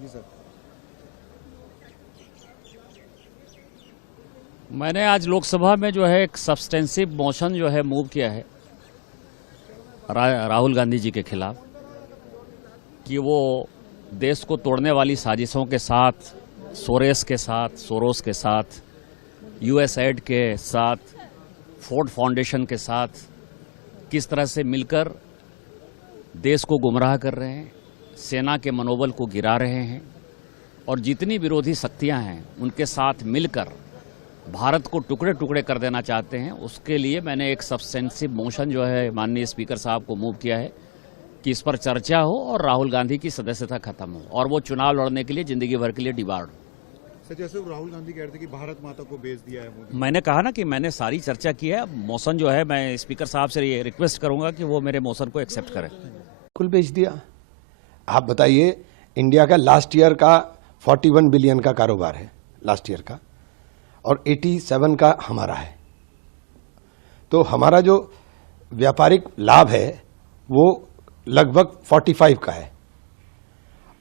जी sir. मैंने आज लोकसभा में जो है एक सब्सटेंसिव मोशन जो है मूव किया है राहुल गांधी जी के खिलाफ कि वो देश को तोड़ने वाली साजिशों के साथ, सोरोस के साथ, यूएसएड के साथ, फोर्ड फाउंडेशन के साथ किस तरह से मिलकर देश को गुमराह कर रहे हैं, सेना के मनोबल को गिरा रहे हैं और जितनी विरोधी शक्तियां हैं उनके साथ मिलकर भारत को टुकड़े टुकड़े कर देना चाहते हैं। उसके लिए मैंने एक सब्सटेंसिव मोशन जो है माननीय स्पीकर साहब को मूव किया है कि इस पर चर्चा हो और राहुल गांधी की सदस्यता खत्म हो और वो चुनाव लड़ने के लिए जिंदगी भर के लिए डिबार्ड हो। सर, जैसे राहुल गांधी कह रहे थे कि भारत माता को बेच दिया है मोदी। मैंने कहा ना कि मैंने सारी चर्चा की है। मोशन जो है मैं स्पीकर साहब से ये रिक्वेस्ट करूंगा कि वो मेरे मोशन को एक्सेप्ट करें। कुल बेच दिया। आप बताइए, इंडिया का लास्ट ईयर का 41 बिलियन का कारोबार है लास्ट ईयर का, और 87 का हमारा है। तो हमारा जो व्यापारिक लाभ है वो लगभग 45 का है।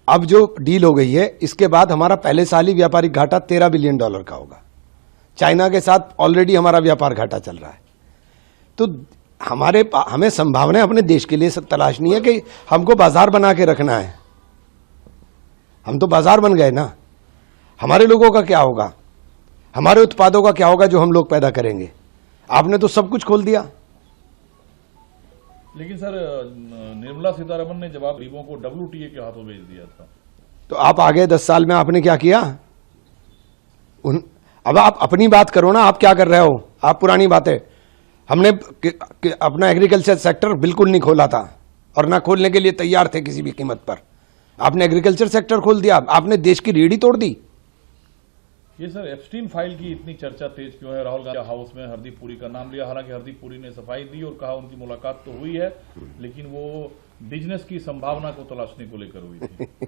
अब जो डील हो गई है इसके बाद हमारा पहले साल ही व्यापारिक घाटा $13 बिलियन का होगा। चाइना के साथ ऑलरेडी हमारा व्यापार घाटा चल रहा है। तो हमें संभावनाएं अपने देश के लिए तलाशनी है कि हमको बाजार बना के रखना है। हम तो बाजार बन गए ना। हमारे लोगों का क्या होगा, हमारे उत्पादों का क्या होगा जो हम लोग पैदा करेंगे? आपने तो सब कुछ खोल दिया। लेकिन सर, निर्मला सीतारमण ने जवाब गरीबों को WTA के हाथों भेज दिया था। तो आप आगे 10 साल में आपने क्या किया? अब आप अपनी बात करो ना, आप क्या कर रहे हो? आप पुरानी बातें। हमने अपना एग्रीकल्चर सेक्टर बिल्कुल नहीं खोला था और ना खोलने के लिए तैयार थे किसी भी कीमत पर। आपने एग्रीकल्चर सेक्टर खोल दिया, आपने देश की रीढ़ ही तोड़ दी। ये सर, एप्स्टीन फाइल की इतनी चर्चा तेज क्यों है? राहुल गांधी हाउस में हरदीप पुरी का नाम लिया, हालांकि हरदीप पुरी ने सफाई दी और कहा उनकी मुलाकात तो हुई है लेकिन वो बिजनेस की संभावना को तलाशने को लेकर हुई थी।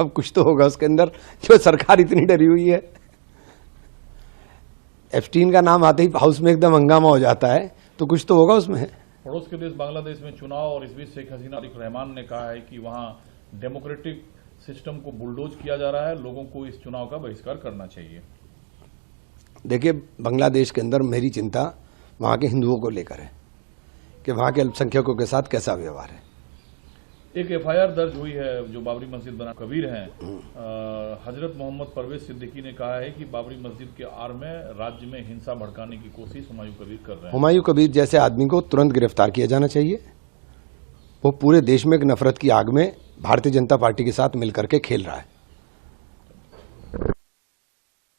अब कुछ तो होगा उसके अंदर जो सरकार इतनी डरी हुई है। एप्स्टीन का नाम आते ही हाउस में एकदम हंगामा हो जाता है, तो कुछ तो होगा उसमें। पड़ोस के देश बांग्लादेश में चुनाव और इस बीच शेख हसीना रहमान ने कहा है कि वहां डेमोक्रेटिक सिस्टम को बुलडोज किया जा रहा है, लोगों को इस चुनाव का बहिष्कार करना चाहिए। देखिए, बांग्लादेश के अंदर मेरी चिंता वहाँ के हिंदुओं को लेकर है कि वहाँ के अल्पसंख्यकों के साथ कैसा व्यवहार है। एक FIR दर्ज हुई है जो बाबरी मस्जिद बना कबीर हैं। हजरत मोहम्मद परवेज सिद्दीकी ने कहा है कि बाबरी मस्जिद के आड़ में राज्य में हिंसा भड़काने की कोशिश हुमायूं कबीर कर रहे हैं। हुमायूं कबीर जैसे आदमी को तुरंत गिरफ्तार किया जाना चाहिए। वो पूरे देश में एक नफरत की आग में भारतीय जनता पार्टी के साथ मिलकर के खेल रहा है।